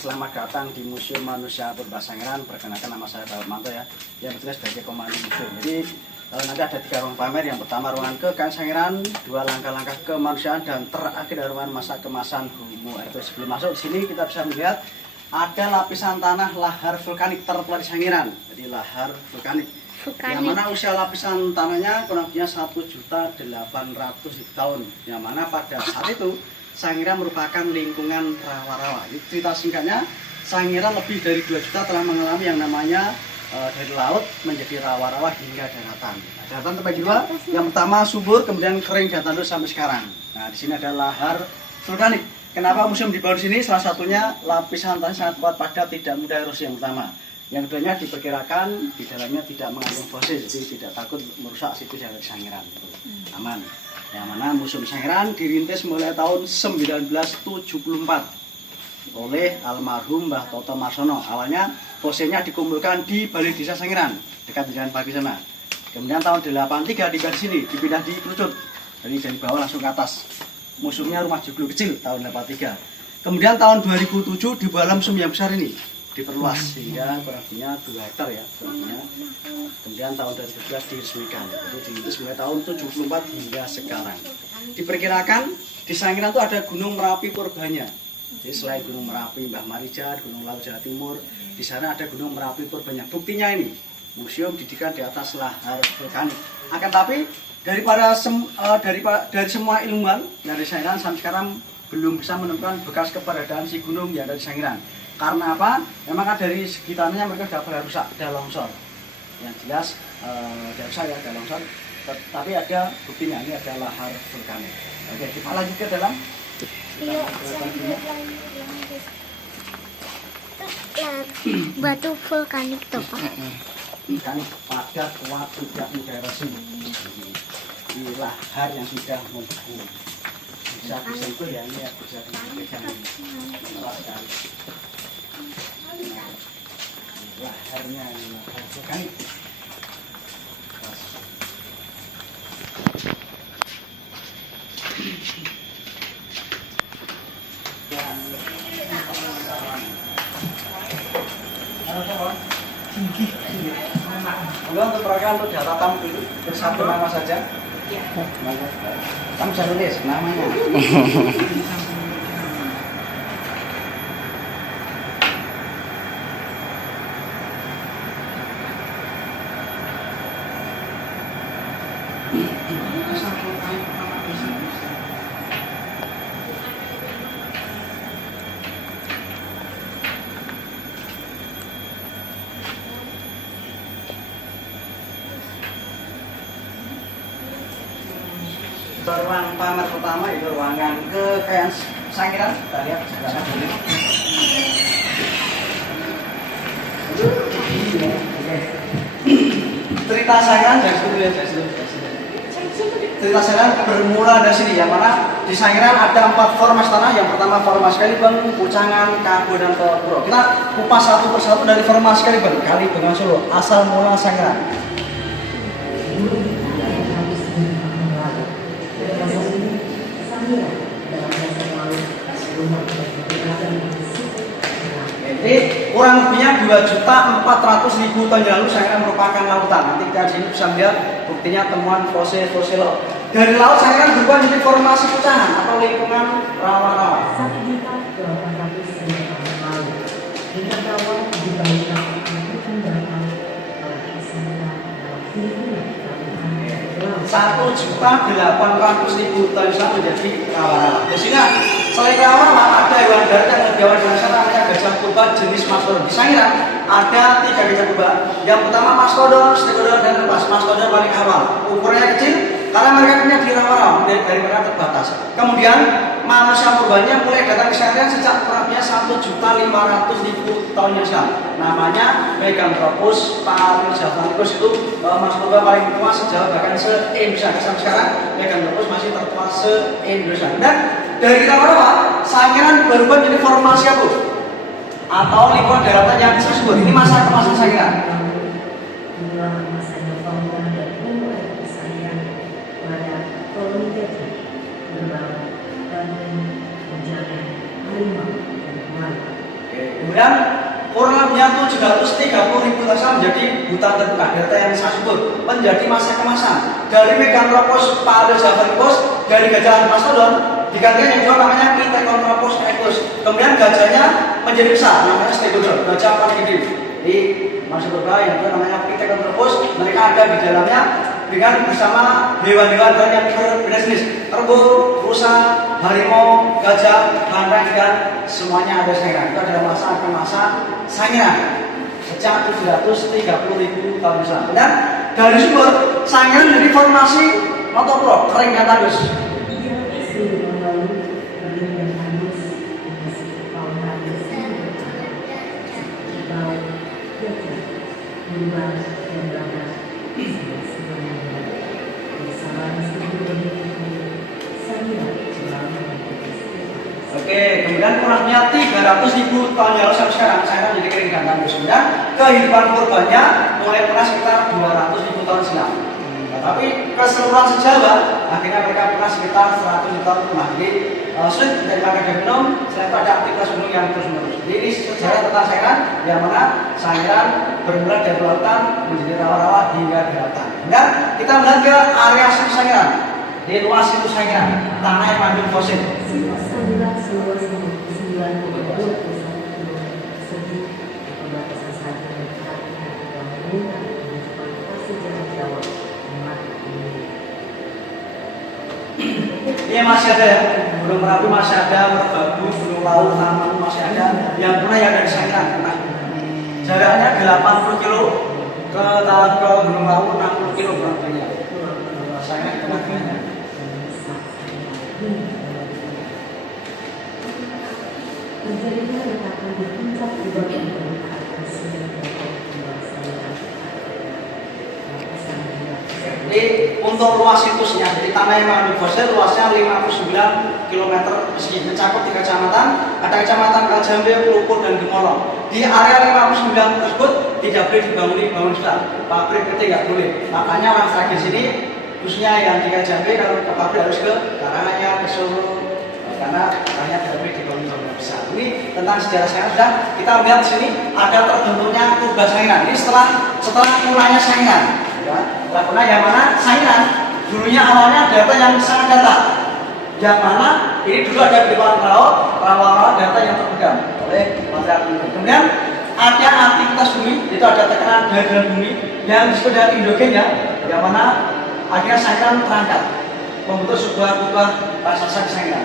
Selamat datang di Museum Manusia Purba Sangiran. Perkenalkan, nama saya Manto ya, yang bertugas sebagai komandan museum. Jadi nanti ada 3 ruang pamer. Yang pertama ruangan kekayaan Sangiran, 2 langkah-langkah kemanusiaan, dan terakhir ruangan masa kemasan Homo erectus. Sebelum masuk di sini kita bisa melihat ada lapisan tanah lahar vulkanik tertua di Sangiran. Jadi lahar vulkanik. Yang mana usia lapisan tanahnya kurang lebihnya 1.800.000 tahun. Yang mana pada saat itu Sangiran merupakan lingkungan rawa-rawa. Jadi cerita singkatnya, Sangiran lebih dari 2 juta telah mengalami yang namanya dari laut menjadi rawa-rawa hingga daratan. Nah, daratan terbagi 2. Yang pertama subur, kemudian kering dan tandus sampai sekarang. Nah, di sini ada lahar vulkanik. Kenapa museum dibangun di sini? Salah satunya lapisan tanah sangat kuat padat, tidak mudah erosi yang pertama. Yang keduanya diperkirakan di dalamnya tidak mengandung fosil, jadi tidak takut merusak situs yang ada di Sangiran. Aman. Yang mana Museum Sangiran dirintis mulai tahun 1974 oleh almarhum Mbah Toto Marsono. Awalnya fosilnya dikumpulkan di Balai Desa Sangiran, dekat dengan Pagi sana. Kemudian tahun 83 di sini dipindah di Kerucut. Jadi dari bawah langsung ke atas. Museumnya rumah joglo kecil tahun 83. Kemudian tahun 2007 dibawa dalam museum yang besar ini, diperluas sehingga kurang lebihnya 2 hektar ya kurangnya. Kemudian tahun 2012 diresmikan. Itu dirintis mulai tahun 74 hingga sekarang. Diperkirakan di Sangiran itu ada Gunung Merapi purbanya. Jadi selain Gunung Merapi Mbah Marijan, Gunung Lawu Jawa Timur, di sana ada Gunung Merapi purbanya. Buktinya ini, museum didirikan di atas lahar vulkanik. Akan tapi dari semua ilmuwan dari Sangiran sampai sekarang belum bisa menemukan bekas keberadaan si gunung yang ada di Sangiran. Karena apa? Memang kan dari sekitarnya mereka sudah pada rusak, ada longsor. Yang jelas ada rusak ya, ada longsor. Tapi ada buktinya, ini ada lahar vulkanik. Oke, kita lanjut ke dalam. Batu vulkanik tuh Pak. Vulkanik padat, kuat, tidak mudah erosi. Di lahar yang sudah membeku. Bisa disentuh ya, ini ya bisa dipegang. Laharnya lahar vulkanik. Untuk program untuk data tamu dulu bersatu nama saja. Kamu bisa nulis namanya. Ruang pamer pertama itu ruangan kekayaan Sangiran. Kita lihat sekarang dulu. Cerita Sangiran cerita Sangiran bermula dari sini, yang mana di Sangiran ada 4 formas tanah. Yang pertama formas Kaliben, Pucangan, Kabu, dan Tolopuro. Kita kupas satu persatu dari formas Kaliben, Kalibengan Solo, asal mula Sangiran. Jadi kurang lebihnya 2.400.000 tahun yang lalu Sangiran merupakan lautan. Nanti kita di sini bisa melihat buktinya temuan fosil-fosil laut. Dari laut Sangiran berubah menjadi formasi Pucangan atau lingkungan rawa-rawa. Satu 1.800.000 tahun yang menjadi rawa-rawa. Di sini selain rawa-rawa ada hewan darat yang lebih awal dari sana, namanya gajah purba jenis mastodon. Di Sangiran ada 3 gajah purba. Yang pertama mastodon, stegodon, dan lepas. Mastodon paling awal. Ukurannya kecil karena mereka punya di rawa-rawa dari mereka terbatas. Kemudian manusia purbanya mulai datang ke Sangiran sejak kurangnya 1.500.000 tahun yang silam. Namanya Meganthropus parinacosaurus. Itu manusia purba paling tua sejauh bahkan se-Indonesia. Sampai sekarang Meganthropus masih tertua se-Indonesia. Dan dari rawa-rawa Sangiran berubah menjadi formasi apa? Atau lingkungan daratan yang tersebut. Ini masa kemasan Sangiran. Oke. Kemudian kurang lebihnya 730.000 tahun menjadi hutan terbuka delta yang saya sebut menjadi masa kemasan dari Meganthropus paleojavaricus, dari gajah mastodon digantikan yang kedua namanya Pithecanthropus erectus. Kemudian gajahnya menjadi besar namanya Stegodon, gajah paling gede. Di masa purba yang kedua namanya Pithecanthropus, mereka ada di dalamnya dengan bersama hewan-hewan yang berbeda jenis, kerbau, rusa, harimau, gajah, banteng dan semuanya ada Sangiran. Itu adalah masa Sangiran sejak 730.000 tahun silam. Dan dari sumber Sangiran dari formasi Notopuro kering dan tandus. Oke, kemudian kurangnya 300.000 tahun yang lalu sampai sekarang saya menjadi kering dan tandus. Kemudian kehidupan purbannya mulai pernah sekitar 200.000 tahun silam. Tapi keseluruhan sejarah akhirnya mereka pernah sekitar 100 tahun pernah. Jadi sulit dari makan dan minum selain itu ada aktivitas gunung yang terus menerus. Jadi ini sejarah tentang Sangiran yang mana Sangiran bermula dari lautan menjadi rawa-rawa hingga daratan. Dan kita melihat ke area situ Sangiran. Di luas situ Sangiran, tanah yang mengandung fosil. Ini masih ada ya, Gunung Merapi masih ada, Merbabu, Gunung Lawu, Taman masih ada. Yang pernah yang dari Sangiran pernah. Jaraknya 80 kilo ke Gunung Lawu 60 kilo kurang lebihnya. Sangiran di tengah-tengahnya. Jadi untuk luas situsnya, jadi tanah yang mengandung fosil luasnya 59 km persegi, mencakup 3 kecamatan, ada kecamatan Kaljambe, Pelupur, dan Gemolong. Di area 59 tersebut tidak boleh dibangun besar, pabrik PT nggak boleh. Makanya orang terakhir sini, khususnya yang di Kaljambe kalau ke pabrik harus ke Karanganyar, ke Solo, karena hanya tidak boleh dibangun besar. Ini tentang sejarah Sangiran. Dan kita lihat di sini ada terbentuknya kubah Sangiran. Ini setelah mulanya Sangiran. Lagunya yang mana Sangiran dulunya awalnya data yang sangat datar, yang mana ini dulu ada di bawah laut, rawa-rawa data yang terpegang oleh material bumi. Kemudian ada aktivitas bumi, itu ada tekanan dari dalam bumi yang disebut dengan endogen ya, yang mana akhirnya Sangiran terangkat membentuk sebuah kubah raksasa di Sangiran.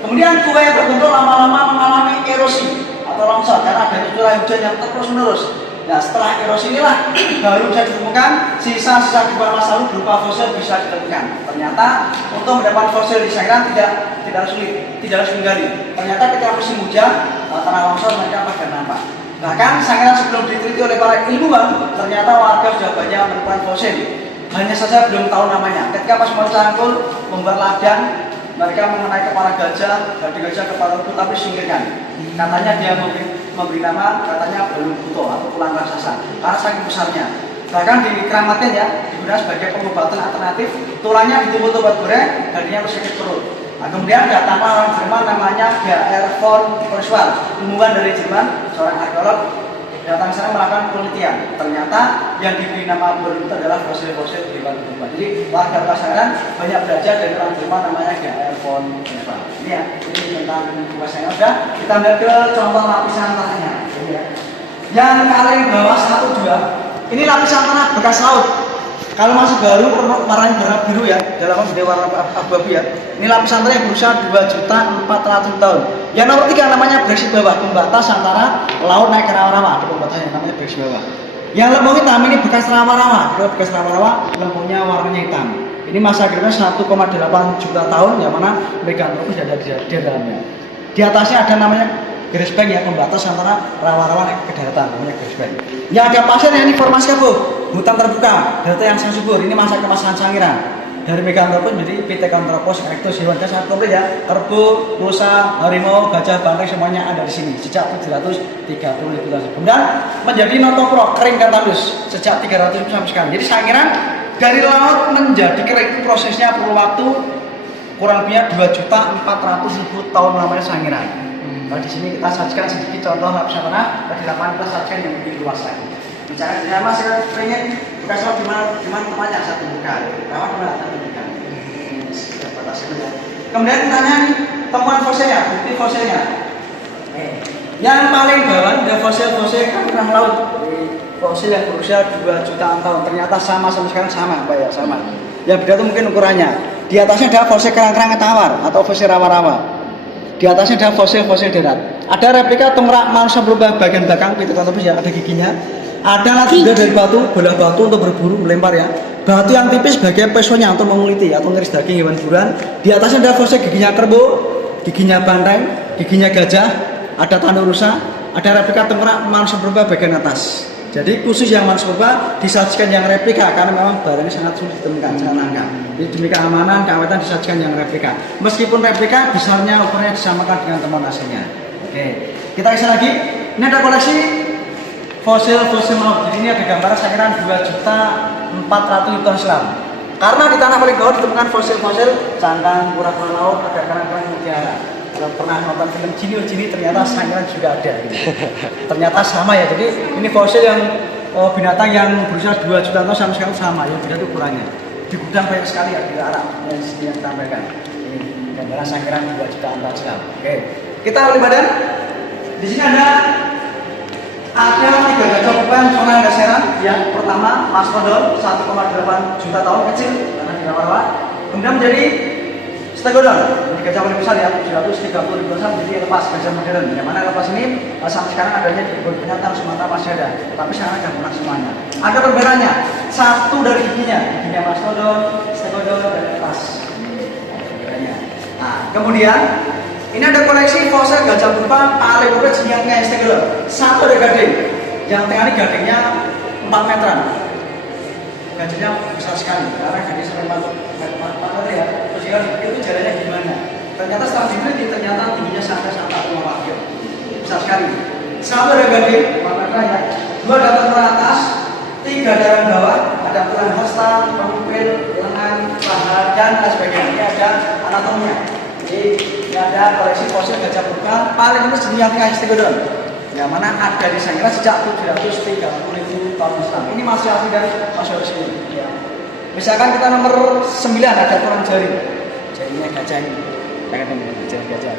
Kemudian kubah yang terbentuk lama-lama mengalami erosi atau longsor karena ada curah hujan yang terus-menerus. Nah, setelah erosi inilah baru bisa ditemukan sisa-sisa kubah masa lalu berupa fosil bisa ditemukan. Ternyata untuk mendapat fosil di Sangiran tidak sulit, tidak harus menggali. Ternyata ketika musim hujan, tanah longsor mereka pada nampak. Bahkan Sangiran sebelum diteliti oleh para ilmuwan, ternyata warga sudah banyak menemukan fosil. Hanya saja belum tahu namanya. Ketika pas mau cangkul membuat ladang, mereka mengenai kepala gajah, gajah kepala rumput tapi singkirkan. Katanya dia memberi nama katanya Balung Buto atau tulang raksasa karena saking besarnya. Bahkan di keramatnya ya digunakan sebagai pengobatan alternatif. Tulangnya ditumbuk obat goreng, jadinya sakit perut. Nah, kemudian datang orang Jerman namanya H.R. von Kurzweil, ilmuwan dari Jerman, seorang arkeolog datang sana melakukan penelitian. Ternyata yang diberi nama Balung Buto adalah fosil-fosil hewan purba. Jadi warga Sangiran banyak belajar dari orang Jerman namanya H.R. von Kurzweil. Ini ya, ini tentang kubah Sangiran. Sudah kita lihat ke contoh lapisan tanahnya. Ya. Yang paling bawah 1, 2 ini lapisan tanah bekas laut. Kalau masih baru warnanya warna biru ya, dalam video warna abu-abu ya. Ini lapisan tanah yang berusia 2.400.000 tahun. Yang nomor 3 namanya Brexit bawah, pembatas antara laut naik ke rawa-rawa. Ada pembatasnya namanya Brexit bawah. Yang lempung hitam ini bekas rawa-rawa. Kalau bekas rawa-rawa, lempungnya warnanya hitam. Ini masa kehidupannya 1,8 juta tahun, yang mana Meganthropus ada di dalamnya. Di atasnya ada namanya garis bank ya, pembatas antara rawa-rawa naik ke daratan, namanya garis bank. Yang ada pasir yang ini formasi apa? Hutan terbuka, data yang sangat subur. Ini masa kemasan Sangiran. Dari Meganthropus menjadi Pithecanthropus erectus, hewan dasar komplit ya. Kerbau, rusa, harimau, gajah, banteng semuanya ada di sini sejak 730.000 tahun. Kemudian menjadi Notopuro kering dan tandus sejak 300 sampai sekarang. Jadi Sangiran dari laut menjadi kering prosesnya perlu waktu kurang lebihnya 2.400.000 tahun namanya Sangiran. Kalau di sini kita sajikan sedikit contoh lapisan tanah, di lapangan kita sajikan yang lebih luas lagi. Misalnya di mas saya pengen bekas di mana tempatnya satu bukan, rawat di mana satu bukan. Kemudian ditanya nih temuan fosilnya, bukti fosilnya. Yang paling bawah ada fosil-fosil kerang laut. Fosil yang berusia 2 jutaan tahun ternyata sama sekarang sama, Pak ya, sama. Yang beda itu mungkin ukurannya. Di atasnya ada fosil kerang-kerang tawar atau fosil rawa-rawa. Di atasnya ada fosil-fosil darat. Ada replika tengkorak manusia berubah bagian belakang pintu tertutup ya, ada giginya. Ada alat juga dari batu, bola batu untuk berburu melempar ya. Batu yang tipis bagian pesonya untuk menguliti atau ngiris daging hewan buruan. Di atasnya ada fosil giginya kerbau, giginya banteng, giginya gajah, ada tanduk rusa, ada replika tengkorak manusia berubah bagian atas. Jadi khusus yang manusia berubah disajikan yang replika karena memang barangnya sangat sulit ditemukan sangat langka. Jadi demi keamanan, keawetan disajikan yang replika. Meskipun replika, besarnya ukurannya disamakan dengan temuan aslinya. Oke, kita bisa lagi. Ini ada koleksi fosil-fosil laut. Jadi ini ada gambaran sekiranya 2.400.000 tahun silam. Karena di tanah paling bawah ditemukan fosil-fosil cangkang, kura-kura laut, ada kerang-kerang mutiara. Kalau pernah nonton film Cini ternyata sangiran juga ada. Gitu. Ternyata sama ya. Jadi ini fosil yang binatang yang berusia 2 juta tahun sama sekali sama. Yang beda itu ukurannya. Di gudang banyak sekali ya di Arab yang sini yang ditampilkan. Ini gambaran sangiran 2 jutaan tahun silam. Oke, kita oleh badan. Di sini ada 3 gajah beban zona dasaran. Yang pertama mastodon 1,8 juta tahun kecil karena di rawa-rawa. Kemudian menjadi stegodon, ini gajah paling besar ya, 730.000 tahun, jadi lepas gajah modern. Yang mana lepas ini sampai sekarang adanya di kebun binatang Sumatera masih ada, tapi sekarang sudah punah semuanya. Ada perbedaannya, satu dari giginya mastodon, stegodon dan lepas. Nah, kemudian ini ada koleksi fosil gajah berupa paling berat yang kayak stegodon. Satu ada gading, yang tengah ini gadingnya 4 meteran. Gajahnya besar sekali, karena gading sampai 4 meter ya. Itu jalannya gimana? Ternyata setelah diteliti ternyata tingginya sampai 1,4 kilo. Besar sekali. Satu ada gading, makanya 2 ada tulang atas, 3 dari bawah, ada tulang hasta, pempil, lengan, paha dan lain sebagainya. Ini ada anatominya. Jadi ini ada koleksi fosil gajah berupa paling ini jenis yang kayak stegodon. Yang mana ada di Sangiran sejak 730.000 tahun silam. Ini masih asli dari masyarakat sini. Ya. Misalkan kita nomor 9 ada tulang jari. Jarinya gajah ini. Jari gajah.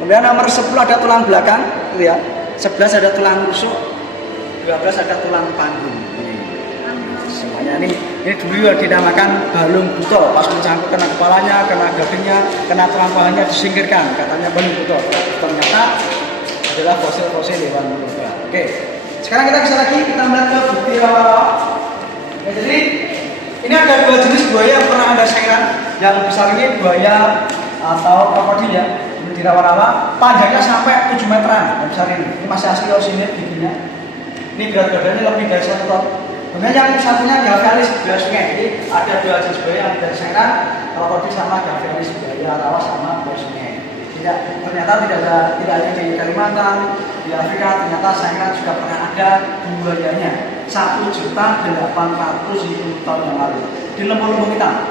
Kemudian nomor 10 ada tulang belakang, gitu ya. 11 ada tulang rusuk. 12 ada tulang panggung. Semuanya ini dulu dinamakan balung buto. Pas mencangkuk kena kepalanya, kena gadingnya, kena tulang pahanya disingkirkan. Katanya balung buto. Ternyata adalah fosil-fosil hewan purba. Oke. Sekarang kita bisa lagi kita melihat ke bukti rawa-rawa. Jadi ini ada 2 jenis buaya yang pernah Anda saksikan. Yang besar ini buaya atau krokodil ya. Ini di rawa-rawa, panjangnya sampai 7 meteran. Yang besar ini. Ini masih asli osinit giginya. Ini berat badannya lebih dari 1 ton. Kemudian yang satunya gavialis buaya sungai. Jadi ada 2 jenis buaya yang dari saksikan, krokodil sama gavialis buaya rawa sama buaya sungai. Ternyata tidak hanya di Kalimantan, di Afrika ternyata saksikan juga pernah ada buayanya. 1.800.000 tahun yang lalu di lembung-lembung hitam.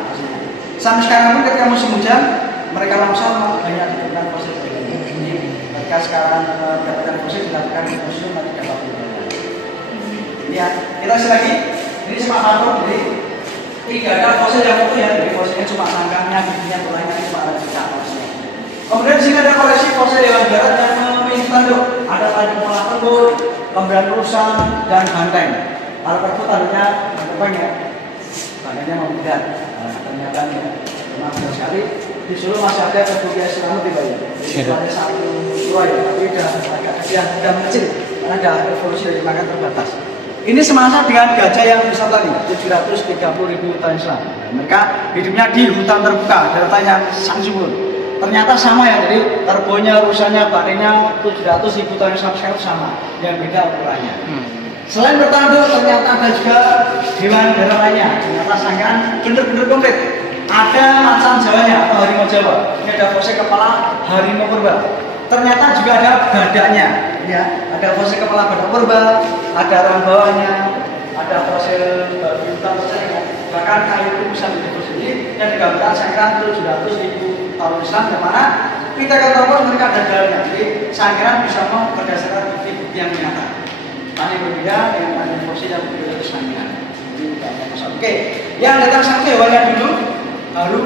Sampai sekarang pun ketika musim hujan mereka longsor banyak ditemukan fosil buaya. Mereka sekarang mendapatkan fosil dilakukan di museum nanti dapat buaya. Ini ya, kita isi lagi. Ini cuma satu, jadi tidak ada fosil yang utuh ya. Jadi fosilnya cuma sangkangnya, giginya, tulangnya cuma ada sisa fosilnya. Kemudian di sini ada koleksi fosil hewan darat yang memiliki tanduk. Ada tanduk malah tembur, kemudian rusa dan banteng. Kalau perlu tanduknya banyak, bantengnya membidar. Ternyata benar sekali. Di Solo masih ada kebudayaan Islam di Bayan. Ada satu dua ya, tapi sudah mengecil karena ada evolusi dari makan terbatas. Ini semasa dengan gajah yang besar tadi, 730.000 tahun silam. Mereka hidupnya di hutan terbuka, daratan yang sangat subur. Ternyata sama ya, jadi terbonya, rusanya, bantengnya 700.000 tahun silam sekali sama, yang beda ukurannya. Selain bertanduk, ternyata ada juga hewan darat lainnya. Ternyata Sangiran benar-benar komplit. Ada macan Jawanya atau harimau Jawa. Ini ada fosil kepala harimau purba. Ternyata juga ada badaknya, ya. Ada fosil kepala badak purba, ada orang bawahnya, ada fosil babi hutan saja. Bahkan kayu itu bisa menjadi fosil. Yang digambarkan Sangiran 700.000 tahun silam, yang mana Pithecanthropus mereka ada dalilnya. Jadi Sangiran bisa mau berdasarkan bukti yang nyata. Tanya berbeda, yang ada fosil yang berbeda itu Sangiran. Ini banyak masalah. Oke, yang datang satu hewannya dulu, lalu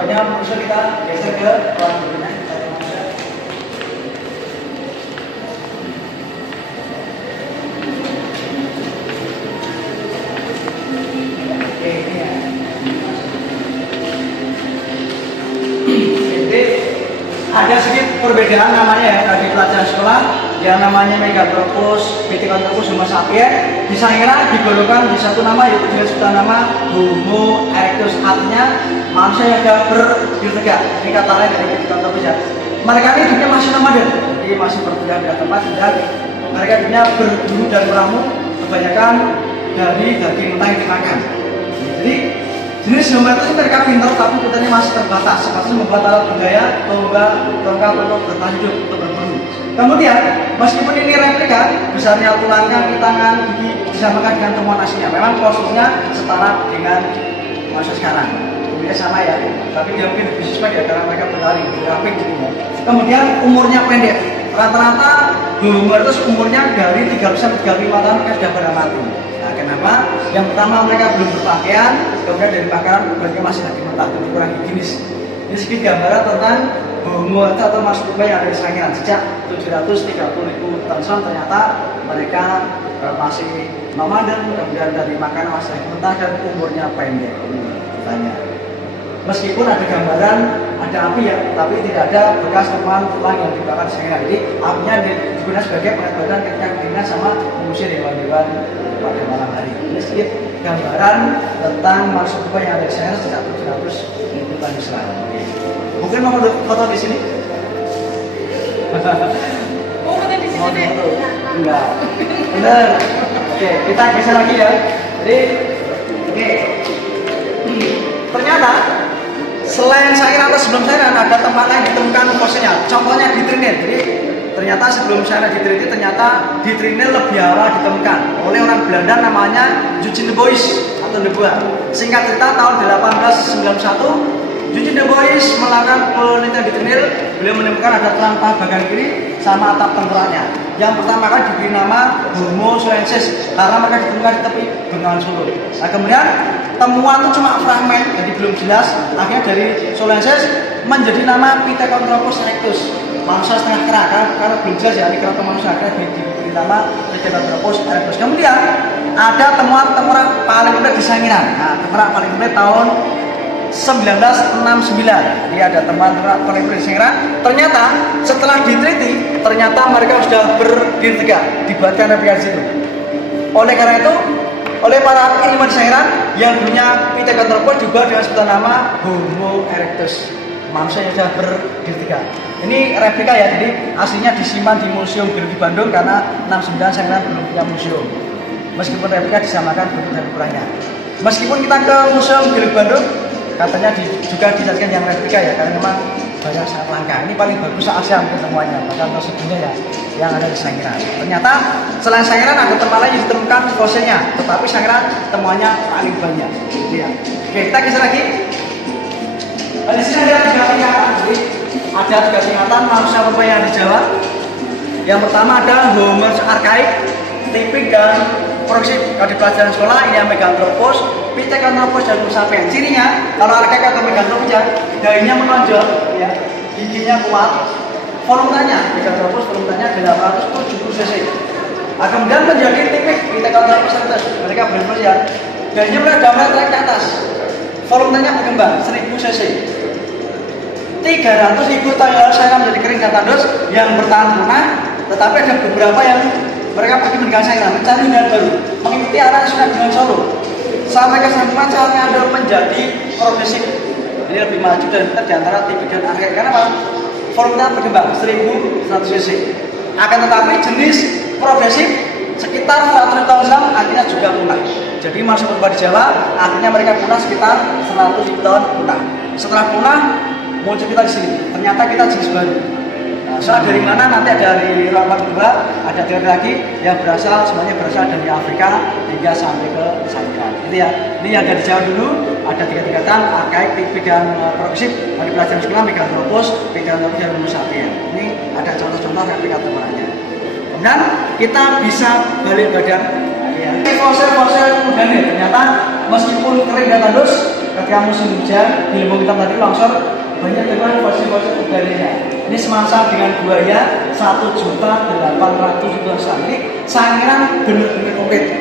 banyak manusia kita geser ke hewan berikutnya. Ada sedikit perbedaan namanya ya dari pelajaran sekolah yang namanya Meganthropus, Pithecanthropus, Homo sapiens di Sangiran digolongkan di satu nama yaitu dengan sebutan nama Homo erectus, artinya manusia yang sudah berdiri tegak. Ini kata lain dari Pithecanthropus ya. Mereka ini hidupnya masih nomaden, jadi masih berpindah-pindah tempat dan mereka hidupnya berburu dan meramu, kebanyakan dari daging mentah yang dimakan. Jadi jenis Homo erectus mereka pintar tapi pintarnya masih terbatas, masih membuat alat budaya, tongkat untuk bertahan hidup, untuk berburu. Kemudian, meskipun ini replika, besarnya tulang kaki, tangan, gigi disamakan dengan temuan aslinya. Memang posturnya setara dengan manusia sekarang. Umurnya sama ya, tapi dia mungkin lebih suspek ya karena mereka berlari, beraping jadinya. Kemudian umurnya pendek. Rata-rata Homo erectus umurnya dari 30 sampai 35 tahun mereka sudah pada mati. Kenapa? Yang pertama mereka belum berpakaian, kemudian dari makanan mereka masih lagi mentah, jadi kurang higienis. Ini sedikit gambaran tentang Homo erectus atau makhluk purba yang ada di Sangiran. Sejak 730.000 tahun silam ternyata mereka masih nomaden, kemudian dari makanan masih lagi mentah dan umurnya pendek. Ini tanya. Meskipun ada gambaran, ada api ya, tapi tidak ada bekas temuan tulang yang dibakar di Sangiran. Jadi apinya digunakan sebagai pengobatan ketika kedinginan sama mengusir hewan-hewan pada malam hari. Ini sedikit gambaran tentang makhluk purba yang ada di Sangiran sejak 700.000 tahun silam. Mungkin mau foto di sini? Oh, foto di sini deh. Enggak. Benar. Oke, kita geser lagi ya. Jadi, oke. Ternyata selain Sangiran atau sebelum Sangiran ada tempat lain ditemukan fosilnya. Contohnya di Trinil. Jadi ternyata sebelum Sangiran di Trinil, ternyata di Trinil lebih awal ditemukan oleh orang Belanda namanya Eugene de Bois atau de Bois. Singkat cerita tahun 1891 Eugene de Bois melakukan penelitian di Trinil. Beliau menemukan ada tulang paha bagian kiri sama atap tengkoraknya. Yang pertama kali diberi nama Homo soensis karena mereka ditemukan di tepi Bengawan Solo. Nah, kemudian temuan itu cuma fragmen, jadi belum jelas. Akhirnya dari soensis menjadi nama Pithecanthropus erectus, manusia setengah kera, karena belum jelas ya ini kera atau manusia. Akhirnya diberi nama Pithecanthropus erectus. Kemudian ada temuan tengkorak paling muda di Sangiran. Nah, tengkorak paling muda tahun 1969. Jadi ada teman paling muda di Sangiran. Ternyata setelah diteliti, ternyata mereka sudah berdiri tegak, dibuatkan replika di situ. Oleh karena itu, oleh para ilmuwan di Sangiran yang punya Pithecanthropus juga dengan sebutan nama Homo erectus, manusia yang sudah berdiri tegak. Ini replika ya, jadi aslinya disimpan di Museum Geologi Bandung karena 69 Sangiran belum punya museum. Meskipun replika disamakan bentuk dan ukurannya. Meskipun kita ke Museum Geologi Bandung, katanya juga dijadikan yang replika ya, karena memang banyak sangat langka. Ini paling bagus se-Asia mungkin semuanya, bahkan sedunia ya yang ada di Sangiran. Ternyata selain Sangiran ada tempat lain yang ditemukan fosilnya, tetapi Sangiran temuannya paling banyak. Gitu ya. Oke, kita geser lagi. Di sini ada tiga tingkatan. Jadi ada tiga tingkatan manusia purba yang di Jawa. Yang pertama ada Homo archaik, tipik dan progresif. Kalau di pelajaran sekolah ini yang Meganthropus, Pithecanthropus dan Homo sapiens. Cirinya kalau archaik atau Meganthropus ya, dahinya menonjol, ya, giginya kuat. Volumenya Meganthropus volumenya 870 cc. Nah, kemudian menjadi tipik Pithecanthropus erectus. Mereka benar-benar ya, dahinya mulai naik ke atas. Volumenya berkembang 1000 cc. 300.000 tahun lalu saya menjadi kering dan tandus yang bertahan punah, tetapi ada beberapa yang mereka pergi meninggalkan Sangiran, mencari hunian baru, mengikuti arah Sunan Bengawan Solo. Sampai kesimpulan caranya ada menjadi progresif. Ini lebih maju dan di antara tipik dan archaik. Karena apa? Volumenya berkembang 1100 cc. Akan tetapi jenis progresif sekitar 100 tahun silam akhirnya juga punah. Jadi manusia purba di Jawa akhirnya mereka punah sekitar 100 tahun punah. Setelah punah muncul kita di sini. Ternyata kita jenis baru. Nah, Berasal dari mana? Nanti dari rombak kedua ada teori lagi yang semuanya berasal dari Afrika hingga sampai ke Sangiran. Itu ya. Ini yang ada di Jawa dulu. Ada 3 tingkatan: arkaik, tipik, dan progresif. Ada pelajaran sekolah Megalopus, Megalopus dan Homo sapiens. Ini ada contoh-contoh replika temuannya. Kemudian kita bisa balik badan. Ini fosil-fosil kemudian ya, ternyata meskipun kering dan tandus, ketika musim hujan di Lembung Hitam tadi longsor, banyak dengan fosil-fosil udangnya. Ini semasa dengan buaya 1.800.000 ini Sangiran benar-benar komplit.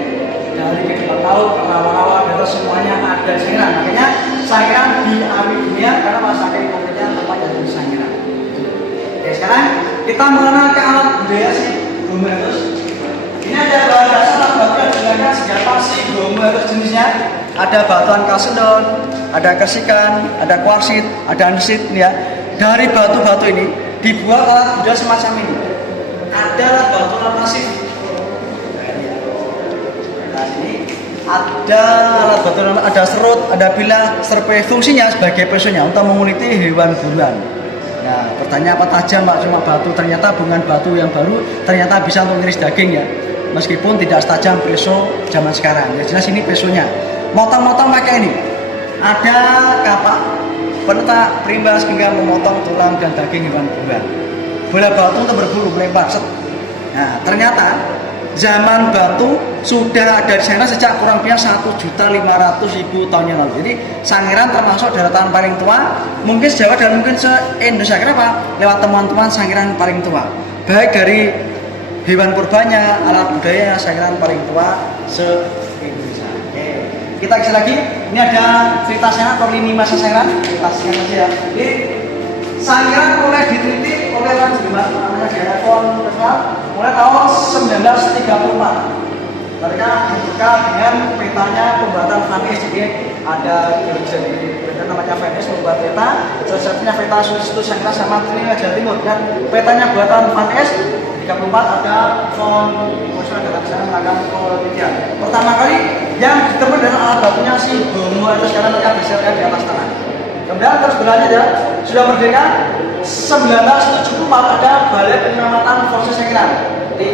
Dari kehidupan laut, rawa-rawa, dan semuanya ada di Sangiran. Makanya Sangiran diambil dunia karena masakan komplitnya tempat yang di Sangiran. Oke, sekarang kita mengenal ke alat budaya si Homerus. Ini ada bahan dasar alat batu yang digunakan senjata si Homerus jenisnya. Ada batuan kalsedon, ada kersikan, ada kuarsit, ada andesit ya. Dari batu-batu ini dibuat alat budaya semacam ini. Ada batu pasif. Nah, ini ada alat batu, ada serut, ada bilah, serpe, fungsinya sebagai pesonya untuk menguliti hewan buruan. Nah, pertanyaan apa tajam Pak, cuma batu, ternyata bukan batu yang baru, ternyata bisa untuk ngiris daging ya. Meskipun tidak setajam peso zaman sekarang. Ya jelas ini pesonya. Motong-motong pakai ini. Ada kapak penetak primbas hingga memotong tulang dan daging hewan buruan. Bola batu untuk berburu melempar. Nah, ternyata zaman batu sudah ada di sana sejak kurang lebih 1.500.000 tahun yang lalu. Jadi Sangiran termasuk daratan paling tua, mungkin sejauh dan mungkin se-Indonesia. Kenapa? Lewat teman-teman Sangiran paling tua. Baik dari hewan purbanya, alat budaya Sangiran paling tua se-Indonesia. Kita kisah lagi. Ini ada cerita Sangiran atau lini masa Sangiran. Kita singkat saja ya. Jadi Sangiran mulai diteliti oleh orang Jerman namanya Gerhard von Rundstedt mulai tahun 1934. Mereka dibuka dengan petanya pembuatan Van Es. Jadi ada geografi namanya Van Es membuat peta. Salah satunya peta Sulistus Sangiran sama Trinidad Jawa Timur. Dan petanya buatan Van Es 34 ada von Rundstedt dalam sana melakukan penelitian. Pertama kali yang ditemukan adalah alat batunya si Homo erectus sekarang mereka beserkan di atas tanah. Kemudian terus berlanjut ya, sudah merdeka 1974 ada balai penyelamatan fosil Sangiran. Jadi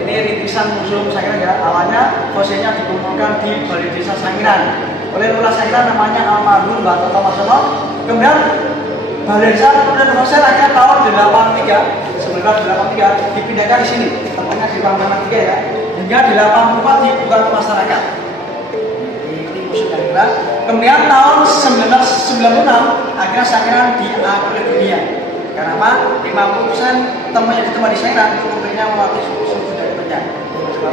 ini rintisan museum Sangiran ya. Awalnya fosilnya dikumpulkan di Balai Desa Sangiran oleh lurah Sangiran namanya almarhum Mbak Toto Marsono. Kemudian Balai Desa kemudian fosil akhirnya tahun 1983 dipindahkan di sini, tempatnya di Pangkalan 3 ya. Hingga di 84 dibuka ke masyarakat. Ini museum Sangiran. Kemudian tahun 1996 akhirnya Sangiran diakui dunia. Karena apa? 50% teman yang ditemukan di Sangiran itu umurnya mewakili suku dari Penjang.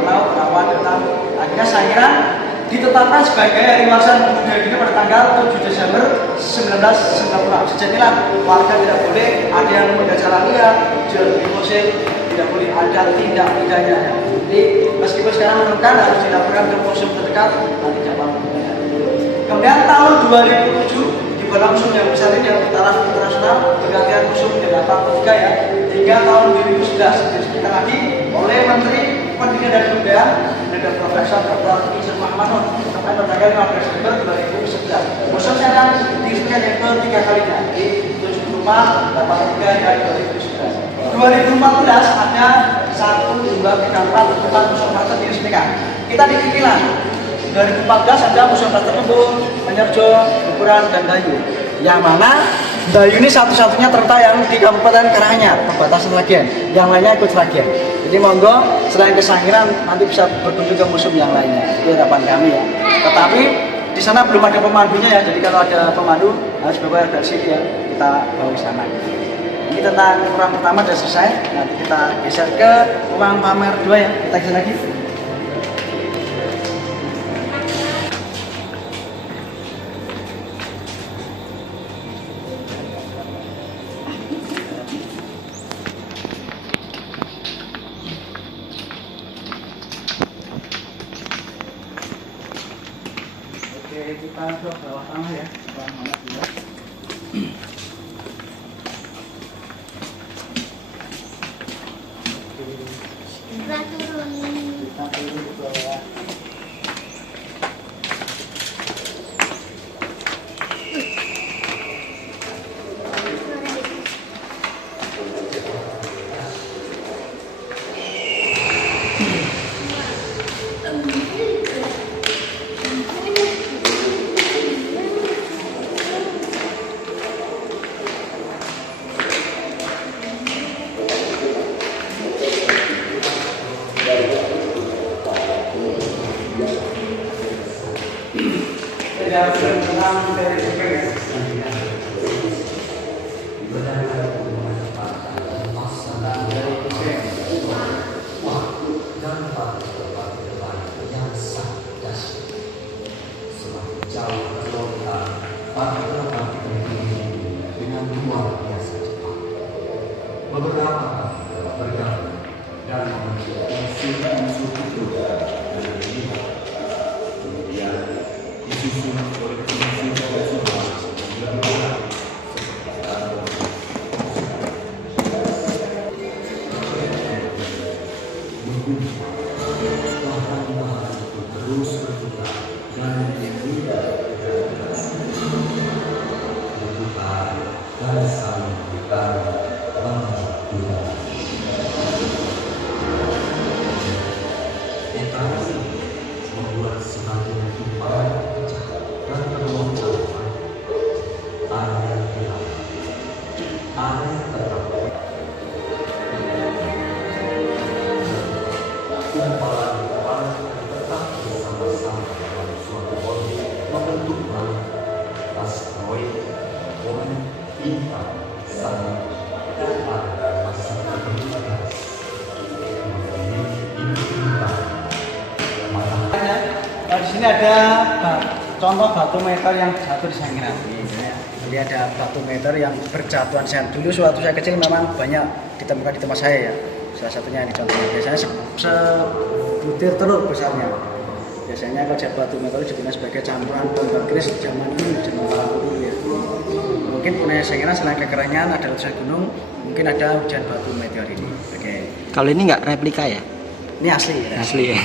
Laut, rawa, dan akhirnya Sangiran ditetapkan sebagai hari warisan budaya dunia pada tanggal 7 Desember 1996. Sejak inilah warga tidak boleh ada yang mendacara liar, jual beli fosil, tidak boleh ada tindak pidana. Jadi meskipun sekarang menemukan harus dilaporkan ke museum terdekat nanti cabang. Kemudian tahun 2007 di dalam museum yang besar ini yang taraf internasional pergantian museum di 83 ya, hingga tahun 2011 diresmikan lagi oleh Menteri Pendidikan dan Kebudayaan dan Profesor Dr. Yusuf Muhammad sampai pada tanggal 15 Desember 2011. Museum Sangiran diresmikan yang ketiga kalinya di 74, 83 dan 2011. 2014 ada 1, 2, 3, 4 museum pasar diresmikan. Kita di Kikilan 2014 ada museum pasar Tembung, Menyerjo, Ukuran, dan Dayu. Yang mana Dayu ini satu-satunya terletak yang di Kabupaten Karanganyar, perbatasan Sragen. Yang lainnya ikut Sragen. Jadi monggo selain ke Sangiran nanti bisa berkunjung ke museum yang lainnya. Itu harapan kami ya. Tetapi di sana belum ada pemandunya ya. Jadi kalau ada pemandu harus bawa dari sini ya. Kita bawa ke sana. Ini tentang ruang pertama sudah selesai. Nanti kita geser ke ruang pamer 2 ya. Kita geser lagi. Kita ke bawah tanah ya, bawah tanah dulu. Kita turun. Kita turun ke bawah. ada film dari Jepang. Beberapa bergabung dan unsur-unsur itu kemudian disusun oleh unsur-unsur lebih berat terus berputar dan berputar dan saling berputar. Interaksi membuat semakin timpang pecah dan berlomba ada yang hilang, ada yang tetap. Kumpalan-kumpalan yang tetap bersama-sama dalam suatu objek membentuk makhluk asteroid, bumi, bintang, sana, dan ada masa bergegas. Di sini ada contoh batu meter yang jatuh di Sangiran. Jadi ada batu meter yang berjatuhan Sangiran. Dulu suatu saya kecil memang banyak ditemukan di tempat saya ya. Salah satunya ini contohnya. Biasanya sebutir telur besarnya. Biasanya kalau jatuh batu meter digunakan sebagai campuran bom keris zaman ini, zaman dulu ya. Mungkin punya Sangiran selain kekerangan ada letusan gunung, mungkin ada hujan batu meteor ini. Oke. Kalau ini nggak replika ya? Ini asli ya. Asli ya.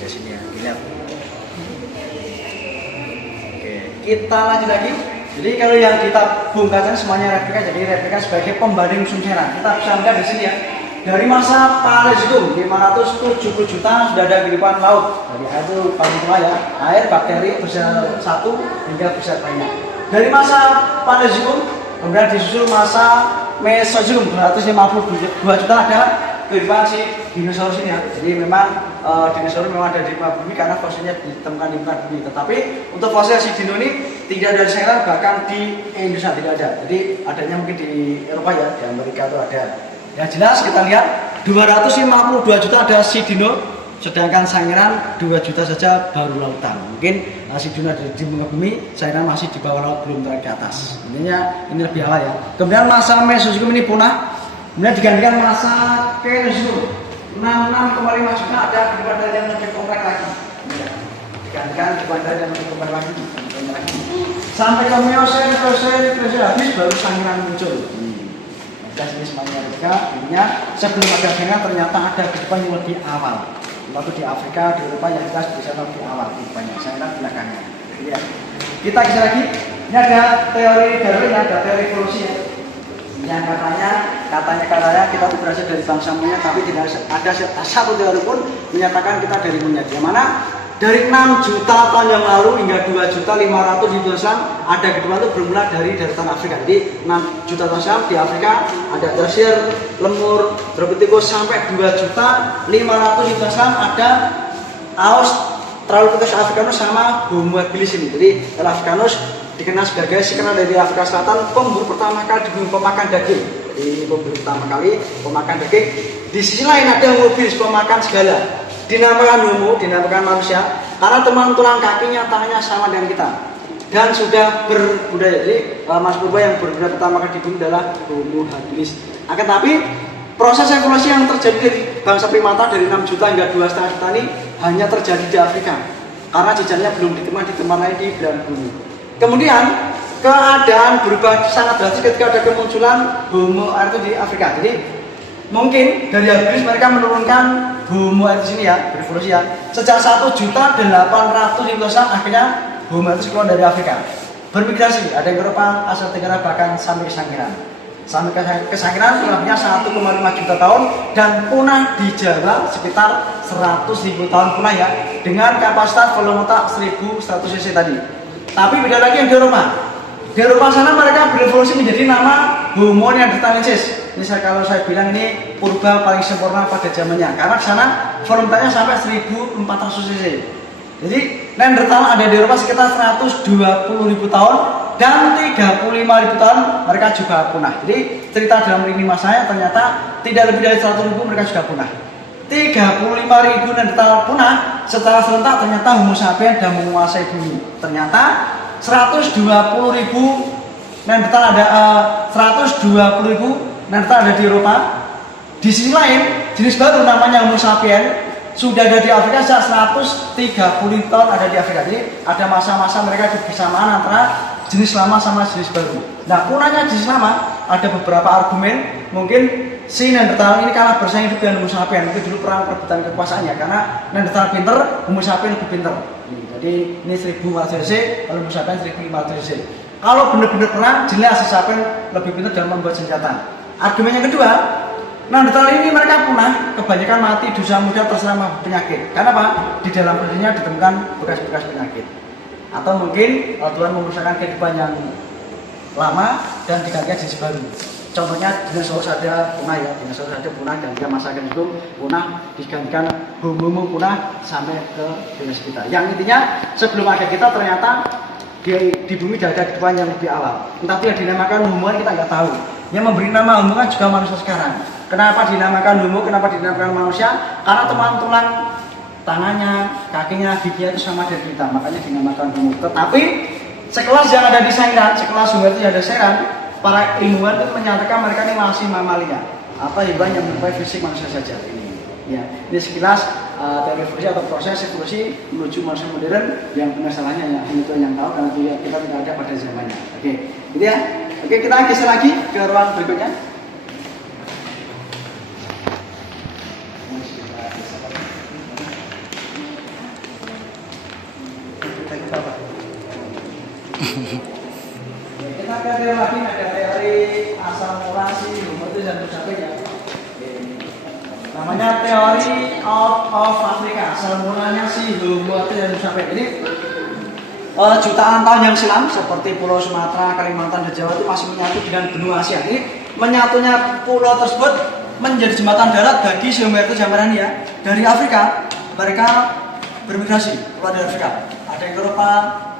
Di sini ya, dilihat. Oke, kita lanjut lagi. Jadi kalau yang kita bongkarkan semuanya replika, jadi replika sebagai pembanding musim Sangiran. Kita bisa melihat di sini ya. Dari masa Paleozoikum 570 juta sudah ada kehidupan laut. Jadi itu paling tua ya. Air, bakteri besar satu hingga besar banyak. Dari masa Paleozoikum kemudian disusul masa Mesozoikum 252 juta ada kehidupan si dinosaurus ini ya. Jadi memang dinosaurus memang ada di muka bumi karena fosilnya ditemukan di muka bumi. Tetapi untuk fosil si dino ini tidak ada di Sangiran, bahkan di Indonesia tidak ada. Jadi adanya mungkin di Eropa ya, di Amerika itu ada. Yang jelas kita lihat 252 juta ada si dino, sedangkan Sangiran 2 juta saja baru lautan. Mungkin si dino ada di muka bumi, Sangiran masih di bawah laut, belum terlalu di atas. Intinya ini lebih awal ya. Kemudian masa Mesozoikum ini punah. Kemudian digantikan masa Paleozoikum 66,5 juta ada kehidupan dari yang lebih kompleks lagi. Digantikan kehidupan dari yang lebih kompleks lagi. Sampai ke Miocene, Pliocene habis baru Sangiran muncul. Ini semuanya juga. Intinya sebelum ada Sangiran ternyata ada kehidupan yang lebih awal. Waktu di Afrika, di Eropa yang kita bisa lebih awal kehidupannya. Sangiran belakangnya. Ya. Kita kisah lagi. Ini ada teori Darwin, ada teori evolusi ya. Yang katanya kita itu berasal dari bangsa monyet, tapi tidak ada satu teori pun menyatakan kita dari monyet. Yang mana dari 6 juta tahun yang lalu hingga 2.500.000 tahun ada kehidupan itu bermula dari daratan Afrika. Jadi 6 juta tahun silam di Afrika ada Tersier, lemur, Dropithecus sampai 2.500.000 tahun silam ada Australopithecus africanus sama Homo habilis ini. Jadi Africanus dikenal sebagai dari Afrika Selatan pemburu pertama kali di bumi pemakan daging. Jadi ini pemburu pertama kali pemakan daging. Di sisi lain ada Homo habilis pemakan segala. Dinamakan Homo, dinamakan manusia karena tulang kakinya, tangannya sama dengan kita dan sudah berbudaya. Jadi Mas Purba yang berbudaya pertama kali di bumi adalah Homo habilis. Akan tapi proses evolusi yang terjadi dari bangsa primata dari 6 juta hingga 2,5 juta ini hanya terjadi di Afrika karena jejaknya belum ditemukan di tempat lain di belahan bumi. Kemudian keadaan berubah sangat drastis ketika ada kemunculan Homo erectus di Afrika. Jadi mungkin dari habilis mereka menurunkan Homo erectus ini ya, berevolusi ya. Sejak 1.800.000 tahun akhirnya Homo erectus keluar dari Afrika. Bermigrasi, ada yang Eropa, Asia Tenggara bahkan sampai ke Sangiran. Sampai ke Sangiran kurangnya 1,5 juta tahun dan punah di Jawa sekitar 100.000 tahun punah ya, dengan kapasitas volume otak 1.100 cc tadi. Tapi beda lagi yang di Eropa. Di Eropa sana mereka berevolusi menjadi nama Homo neanderthalensis. Ini kalau saya bilang ini purba paling sempurna pada zamannya. Karena di sana volume otaknya sampai 1.400 cc. Jadi Neanderthal ada di Eropa sekitar 120.000 tahun dan 35.000 tahun mereka juga punah. Jadi cerita dalam lini masanya ternyata tidak lebih dari 100.000 mereka sudah punah. 35.000 Neanderthal punah secara serentak, ternyata Homo sapiens sudah menguasai bumi. Ternyata 120.000 Neanderthal ada 120.000 Neanderthal ada di Eropa. Di sisi lain, jenis baru namanya Homo sapiens sudah ada di Afrika sejak 130 tahun ada di Afrika. Jadi ada masa-masa mereka kebersamaan antara jenis lama sama jenis baru. Nah, punahnya jenis lama ada beberapa argumen. Mungkin si Neanderthal ini kalah bersaing hidup dengan Homo sapiens. Mungkin dulu perang perebutan kekuasaannya karena Neanderthal pinter, Homo sapiens lebih pinter. Jadi ini 1400 cc, kalau Homo sapiens 1500 cc. Kalau benar-benar perang, jelas si sapiens lebih pinter dalam membuat senjata. Argumen yang kedua, Neanderthal ini mereka punah, kebanyakan mati di usia muda terserang penyakit. Karena apa? Di dalam perutnya ditemukan bekas-bekas penyakit. Atau mungkin Tuhan memusnahkan kehidupan yang lama dan digantikan jenis baru. Contohnya dinosaurus saja punah ya, dinosaurus saja punah gantikan masa hidup punah digantikan homo punah sampai ke generasi kita. Yang intinya sebelum ada kita ternyata di bumi ada kehidupan yang lebih alam. Entah itu yang dinamakan homo kita nggak tahu. Yang memberi nama homo kan juga manusia sekarang. Kenapa dinamakan homo? Kenapa dinamakan manusia? Karena tulang-tulang tangannya, kakinya, giginya itu sama dengan kita, makanya dinamakan homo. Tetapi sekelas yang ada di Sairan, sekelas homo itu yang ada di Sairan, para ilmuwan itu menyatakan mereka ini masih mamalia atau hewan yang menyerupai fisik manusia saja. Ini sekilas teori evolusi atau proses evolusi menuju manusia modern yang punya salahnya ya hanya Tuhan yang tahu karena kita tidak ada pada zamannya. Oke, gitu ya. Oke, kita geser lagi ke ruang berikutnya. Kita ke teori lagi, ada teori asal mula si homo itu dan ya. Namanya teori out of Africa, asal mulanya si homo itu dan Jadi jutaan tahun yang silam seperti Pulau Sumatera, Kalimantan dan Jawa itu masih menyatu dengan benua Asia. Ini menyatunya pulau tersebut menjadi jembatan darat bagi si homo itu zaman ya. Dari Afrika mereka bermigrasi keluar dari Afrika. Ada yang ke Eropa,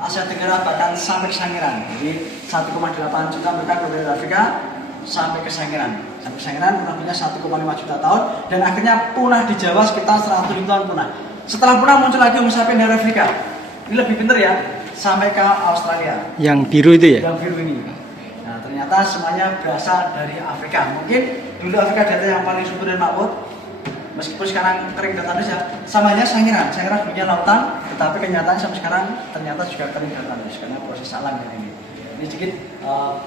Asia Tenggara, bahkan sampai ke Sangiran. Jadi 1,8 juta mereka keluar dari Afrika sampai ke Sangiran. Sampai Sangiran kurang lebihnya 1,5 juta tahun dan akhirnya punah di Jawa sekitar 100.000 tahun punah. Setelah punah muncul lagi Homo sapiens dari Afrika. Ini lebih pintar ya, sampai ke Australia. Yang biru itu ya? Yang biru ini. Nah, ternyata semuanya berasal dari Afrika. Mungkin dulu Afrika daerah yang paling subur dan makmur. Meskipun sekarang kering dan tandus ya, samanya Sangiran punya lautan, tetapi kenyataannya sampai sekarang ternyata juga kering dan tandus karena proses alam ini. Ini sedikit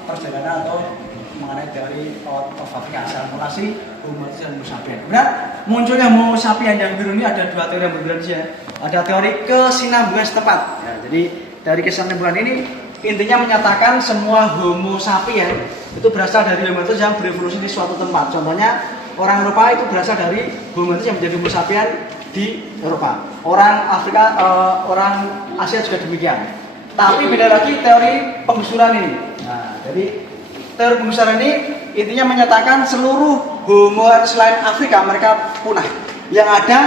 perjalanan atau mengenai teori out of Africa, asal mulasi Homo dan Homo sapiens. Kemudian munculnya Homo sapiens yang biru ini ada dua teori yang berbeda saja. Ada teori kesinambungan setempat. Ya, jadi dari kesinambungan ini intinya menyatakan semua Homo sapiens itu berasal dari Homo yang berevolusi di suatu tempat. Contohnya orang Eropa itu berasal dari Homo yang menjadi Homo sapiens di Eropa. Orang Afrika, orang Asia juga demikian. Tapi beda lagi teori penggusuran ini. Nah, jadi teori penggusuran ini intinya menyatakan seluruh Homo selain Afrika mereka punah. Yang ada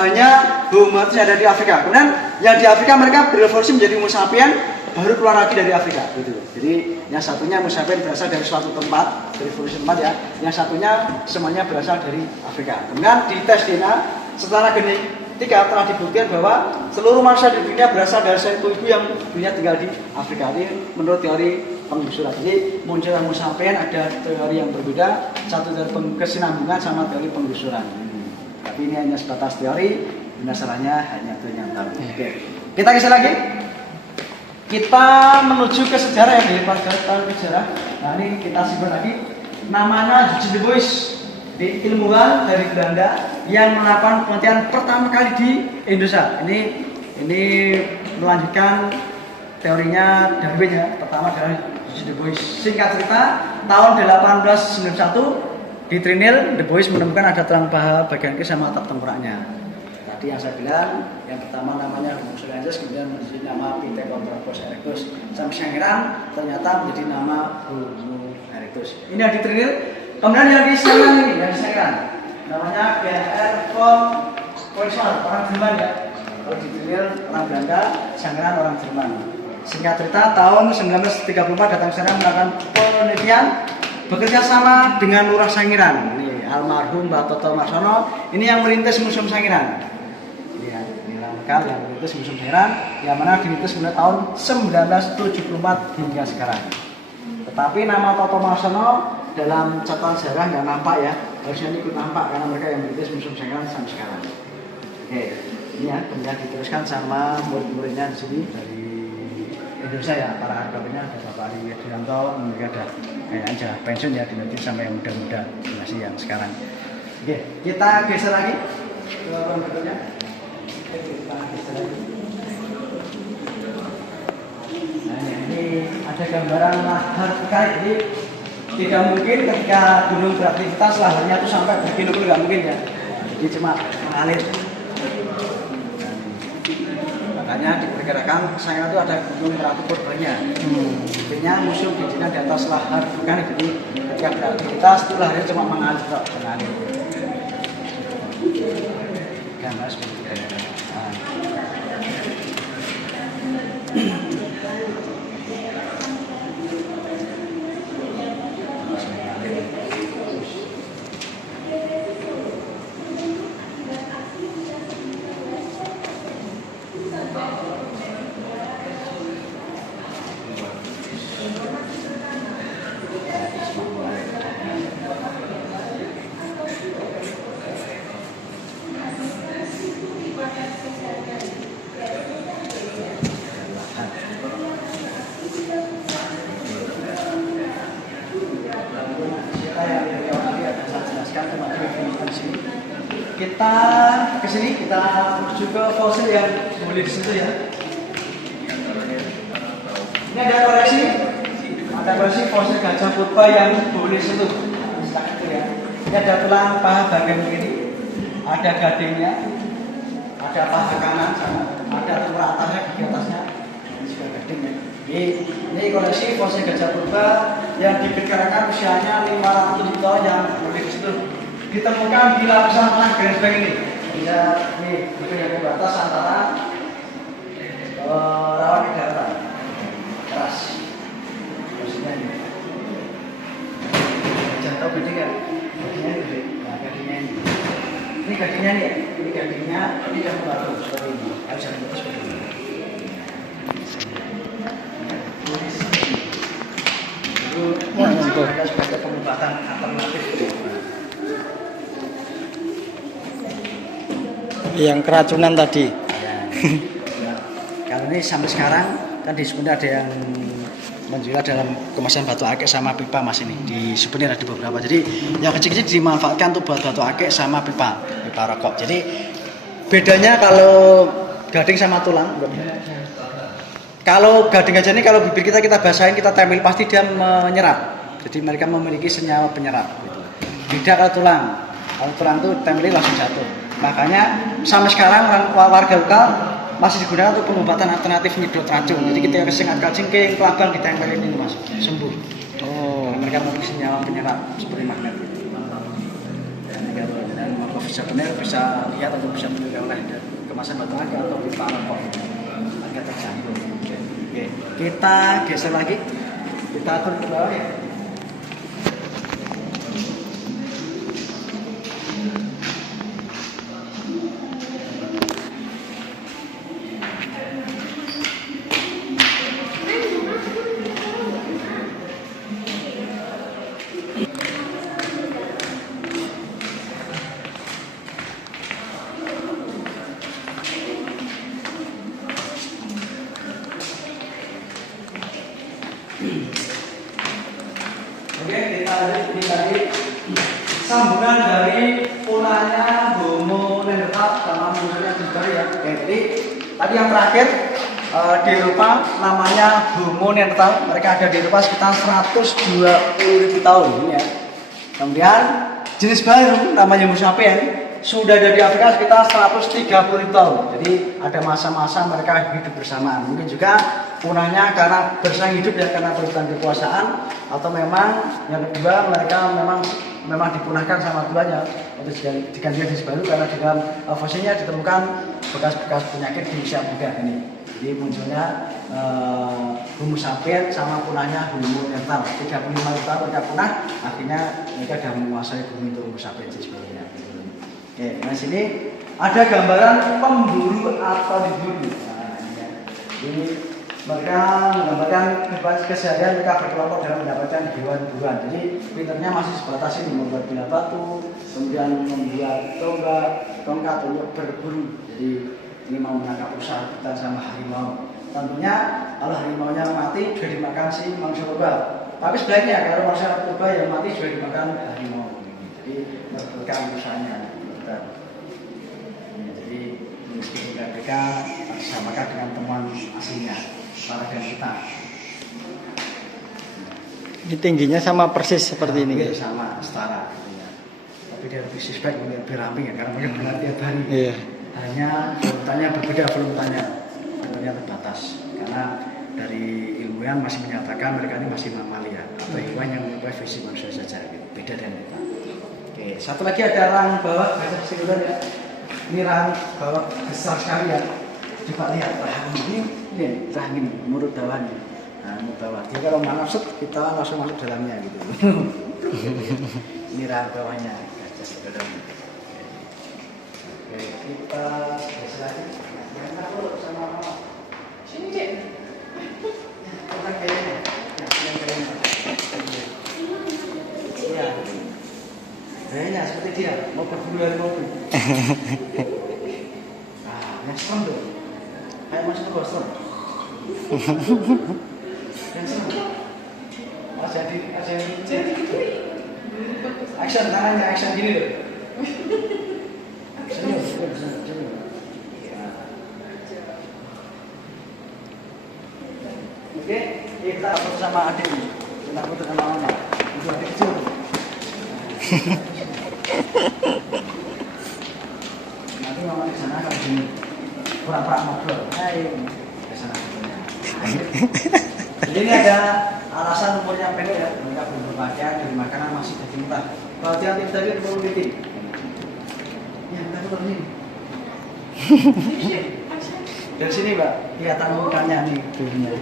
hanya Homo yang ada di Afrika. Kemudian yang di Afrika mereka berevolusi menjadi Homo sapiens baru keluar lagi dari Afrika. Gitu. Jadi yang satunya Homo sapiens berasal dari suatu tempat, dari evolusi tempat ya. Yang satunya semuanya berasal dari Afrika. Kemudian di tes DNA setelah genetika telah dibuktikan bahwa seluruh manusia di dunia berasal dari satu ibu yang dunia tinggal di Afrika. Ini menurut teori penggusuran. Jadi muncul Homo sapiens ada teori yang berbeda, satu dari kesinambungan sama teori penggusuran. Tapi ini hanya sebatas teori, masalahnya hanya Tuhan yang tahu. Oke. Kita geser lagi. Kita menuju ke sejarah ya, dari pelajaran sejarah. Nah ini kita simpan lagi. Namanya Eugene de Bois, di ilmuwan dari Belanda yang melakukan penelitian pertama kali di Indonesia. Ini melanjutkan teorinya Darwin ya. Pertama dari Eugene de Bois. Singkat cerita, tahun 1891 di Trinil, de Bois menemukan ada tulang paha bagian kiri sama otak tengkoraknya. Tadi yang saya bilang, yang pertama namanya Homo sapiens, kemudian menjadi nama Pithecanthropus erectus. Sampai Sangiran ternyata menjadi nama Homo erectus. Ini yang di Trinil. Kemudian yang di Sangiran ini, namanya G.R. von Koersel, orang Jerman ya. Kalau di Trinil orang Belanda, Sangiran orang Jerman. Singkat cerita, tahun 1934 datang ke sana melakukan penelitian bekerja sama dengan Lurah Sangiran. Ini almarhum Mbak Toto Marsono. Ini yang merintis Museum Sangiran. Ini Langkal yang merintis Museum Sangiran, yang mana dirintis mulai tahun 1974 hingga sekarang. Tetapi nama Toto Marsono dalam catatan sejarah nggak nampak ya. Harusnya ini ikut nampak karena mereka yang merintis Museum Sangiran sampai sekarang. Oke, ini ya kemudian diteruskan sama murid-muridnya di sini dari Indonesia ya, para arkeolognya ada Bapak Ari Widianto, mereka ada kayaknya aja pensiun ya, dilanjut sama yang muda-muda generasi yang sekarang. Oke, kita geser lagi ke ruang berikutnya. Kita geser lagi. Nah ini ada gambaran lahar terkait. Jadi tidak mungkin ketika gunung beraktivitas laharnya itu sampai berkilo-kilo, nggak mungkin ya. Jadi cuma mengalir. Makanya diperkirakan Sangiran itu ada gunung berapi banyak. Intinya musuh bijinan di atas lahar bukan, jadi ketika beraktivitas itu laharnya cuma mengalir kok, mengalir. Gambar seperti itu. Kita ke sini, kita menuju ke fosil yang boleh disentuh ya. Ini ada koleksi fosil gajah purba yang boleh disentuh. Ya. Ini ada tulang paha bagian kiri, ada gadingnya, ada paha kanan, ada tulang atasnya, gigi atasnya, ini juga gadingnya. Ini koleksi fosil gajah purba yang diperkirakan usianya 500 tahun yang boleh disentuh. Ditemukan di lapisan tanah garis bang ini. Bisa nih, mungkin yang batas antara rawan ke daratan keras. Maksudnya ini. Jangan tahu gede kan? Gadingnya ini gede. Nah, gadingnya ini. Ini gadingnya nih. Ini gadingnya. Ini yang batu seperti ini. Harus yang batu seperti ini. Itu ada sebagai pengobatan alternatif. Yang keracunan tadi. Ya. Kalau ini sampai sekarang kan di souvenir ada yang menjual dalam kemasan batu akik sama pipa mas ini. Di souvenir ada beberapa. Jadi yang kecil-kecil dimanfaatkan untuk buat batu akik sama pipa rokok. Jadi bedanya kalau gading sama tulang. Kalau gading gajah ini kalau bibir kita basahin, kita tempel pasti dia menyerap. Jadi mereka memiliki senyawa penyerap. Gitu. Beda kalau tulang. Kalau tulang itu tempelin langsung jatuh. Makanya sampai sekarang warga lokal masih digunakan untuk pengobatan alternatif nyedot racun. Jadi kita kesengat kalcingking, kelabang ditempelin ini mas, sembuh. Oh. Karena mereka memiliki senyawa penyerap seperti magnet. Dan mau bisa benar bisa lihat atau bisa menilai oleh kemasan batu akik atau pipa rokok agar terjangkau. Oke, kita geser lagi. Kita turun ke bawah ya. Oke, kita lihat ini tadi sambungan dari polanya Homo neanderthal sama manusia juga ya. Oke, jadi tadi yang terakhir di Eropa namanya Homo neanderthal. Mereka ada di Eropa sekitar 120.000 tahun ya. Kemudian jenis baru namanya Homo sapiens sudah ada di Afrika sekitar 130 tahun. Jadi ada masa-masa mereka hidup bersamaan. Mungkin juga punahnya karena bersaing hidup ya, karena perebutan kekuasaan, atau memang yang kedua mereka memang dipunahkan sama tuanya untuk diganti jenis baru karena di dalam fosilnya ditemukan bekas-bekas penyakit di usia muda ini. Jadi munculnya Homo sapiens sama punahnya Homo neanderthal. 35 tahun mereka punah, akhirnya mereka sudah menguasai bumi itu Homo sapiens sebagainya. Oke, nah sini ada gambaran pemburu atau diburu. Nah, ini ya. Jadi mereka menggambarkan keseharian mereka berkelompok dalam mendapatkan hewan-buruan. Jadi pinternya masih sebatas ini membuat benda batu, kemudian membuat tongkat untuk berburu. Jadi ini mau menangkap usaha kita sama harimau. Tentunya kalau harimaunya mati sudah dimakan si manusia purba. Tapi sebaliknya kalau manusia purba yang mati sudah dimakan harimau. Jadi merebutkan usahanya. Jadi meskipun mereka disamakan dengan teman aslinya, warga kita. Ini tingginya sama persis seperti ini. Sama setara. Tapi dia lebih suspek, lebih ramping ya karena mereka berlatih tiap hari. Iya. Hanya volumenya berbeda, volumenya tentunya terbatas karena dari ilmuwan masih menyatakan mereka ini masih mamalia atau hewan yang menyerupai fisik manusia saja, gitu. Beda dengan kita. Oke, satu lagi ada rahang bawah, baca singgulan ya. Ini rahang bawah besar sekali ya. Coba lihat rahang ini rahang ini, mulut bawahnya. Nah, mulut bawah. Jadi kalau manapset kita langsung masuk dalamnya gitu. Ini rahang bawahnya, gajah dalamnya. Oke, kita geser lagi. Yang takut sama mama. Sini, Cik. Kita kayaknya. Iya. Kayaknya seperti dia mau berburu harimau. Yang serem tuh. Kayak masuk ke Boston. Yang serem. Jadi. Action tangannya, action gini loh. Senyum. Ya. Oke, kita foto sama adik. Kita foto sama mama. Itu adik kecil. Nanti mama di sana akan begini. Pura-pura ngobrol. Hai, ke sana fotonya. Jadi ini ada alasan umurnya pendek ya. Mereka belum berpakaian, dari makanan masih jadi mentah. Kalau dia tips tadi perlu bikin. Ya, kita foto ini. Dari sini Mbak, kelihatan mukanya nih dulunya.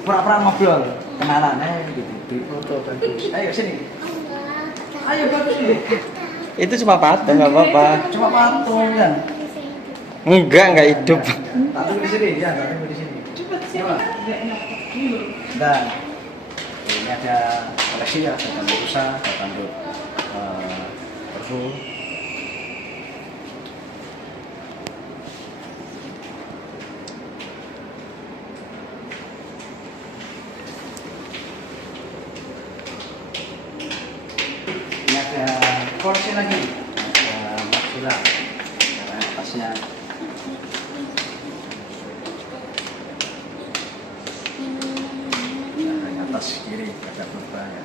Pura-pura ngobrol, kenalan, gitu. Foto bagus. Ayo sini. Ayo bagus ini. Itu cuma patung, nggak apa-apa. Cuma patung kan. Enggak hidup. Patung di sini, ya, patung di sini. Coba. Dan ini ada koleksi ya, ada tanduk rusa, ada tanduk perfu. Ini ada koleksi lagi, ada maksula, ada atasnya. Atas kiri ada purba ya.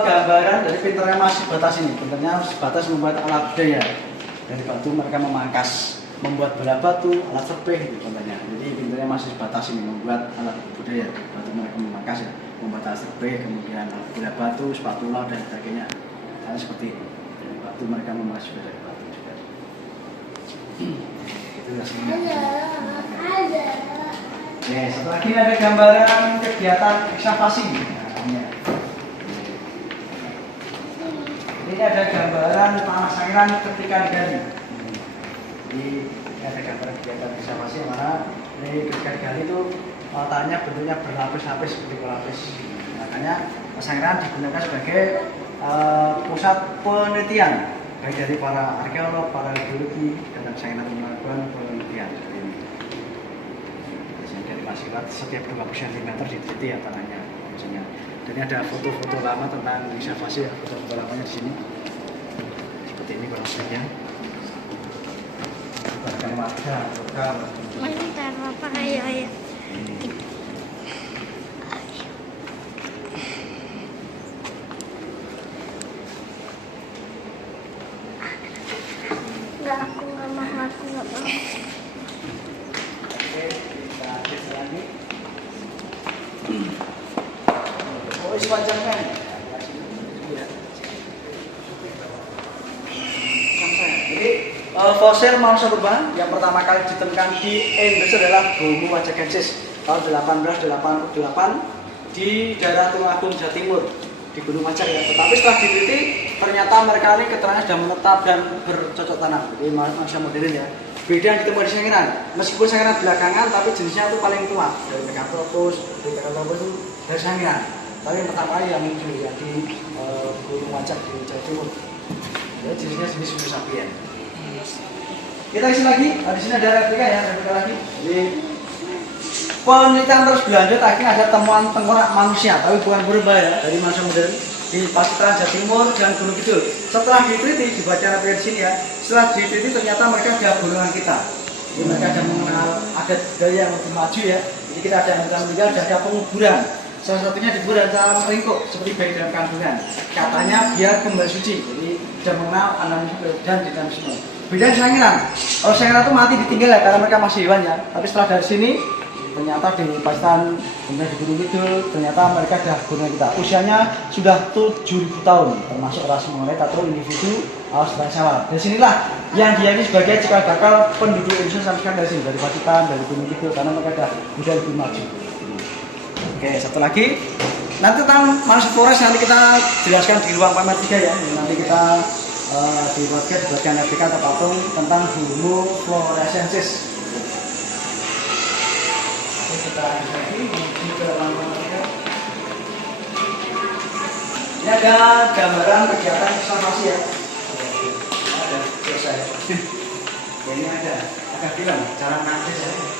Gambaran dari pinternya masih batas ini. Pinternya sebatas membuat alat budaya dari batu. Mereka memangkas, membuat bola batu, alat serpeh gitu contohnya. Jadi pinternya masih sebatas ini membuat alat budaya. Batu mereka memangkas ya, membuat alat serpeh, kemudian bola batu, spatula dan sebagainya. Hal seperti ini. Dari batu mereka memangkas juga dari batu juga. Itu hasilnya. Oke, satu lagi ada gambaran kegiatan ekskavasi. Ini ada gambaran tanah sangiran ketika digali. Jadi ini ada gambaran kegiatan ekskavasi mana ini ketika digali itu tanahnya bentuknya berlapis-lapis seperti berlapis. Makanya sangiran digunakan sebagai pusat penelitian baik dari para arkeolog, para geologi dan sangiran melakukan penelitian seperti ini. Biasanya dari Sangiran setiap 20 cm diteliti ya tanahnya. Misalnya. Dan ini ada foto-foto lama tentang ekskavasi ya, foto-foto lamanya di sini. Seperti ini kurang lebihnya. Bahkan warga lokal. Bentar, Papa, ayo. Wis wajar kan? Jadi fosil manusia purba yang pertama kali ditemukan di Indonesia adalah Homo wajagensis tahun 1888 di daerah Tulungagung, Jawa Timur, di Gunung Wajak ya. Tetapi setelah diteliti ternyata mereka ini keterangan sudah menetap dan bercocok tanam. Jadi manusia modern ya. Beda yang ditemukan di Sangiran. Meskipun Sangiran belakangan, tapi jenisnya itu paling tua dari Mecantropus, itu dari Sangiran. Tapi yang pertama kali yang muncul ya di Gunung Wajak di Jawa Timur. Ya, jenisnya jenis Homo sapien. Kita isi lagi, di sini ada replika ya, replika lagi. Jadi penelitian terus berlanjut, akhirnya ada temuan tengkorak manusia, tapi bukan purba ya, dari manusia modern di Pacitan, Jawa Timur dan Gunung Kidul. Setelah diteliti, dibaca replika di sini ya, setelah diteliti ternyata mereka ada golongan kita. Jadi mereka ada mengenal adat budaya yang lebih maju ya. Jadi kita ada yang meninggal, ada penguburan. Salah satunya di kuburan dalam ringkuk seperti bayi dalam kandungan. Katanya biar kembali suci. Jadi sudah mengenal animisme dan dinamisme. Beda Sangiran. Kalau Sangiran itu mati ditinggal ya karena mereka masih hewan ya. Tapi setelah dari sini ternyata di Pacitan, kemudian di Gunung Kidul, ternyata mereka sudah golongan kita. Usianya sudah 7.000 tahun, termasuk ras Mongoliet atau individu Auslandsjawa. Dari sinilah yang diyakini sebagai cikal bakal penduduk Indonesia sampai sekarang dari sini, dari Pacitan, dari Gunung Kidul, karena mereka sudah lebih maju. Oke, satu lagi. Nanti tentang manusia flores nanti kita jelaskan di ruang pamer 3 ya. Nanti kita di podcast dibuatkan replika atau patung tentang Homo florensis. Oke, kita lanjut lagi menuju ke ruang pamer 3. Ini ada gambaran kegiatan konservasi ya. Ada selesai. Ini ada bilang cara nanti saya.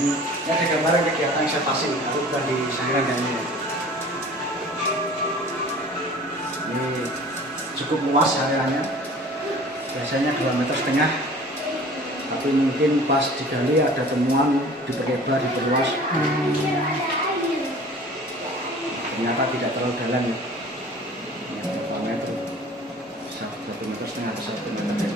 Jadi ada gambaran kegiatan konservasi itu bukan di Sangiran kan ini. Ini cukup luas areanya, biasanya 2,5 meter, tapi mungkin pas digali ada temuan diperlebar, diperluas. Ternyata tidak terlalu dalam ya. Ini 2 meter, 1,5 meter atau 1 meter.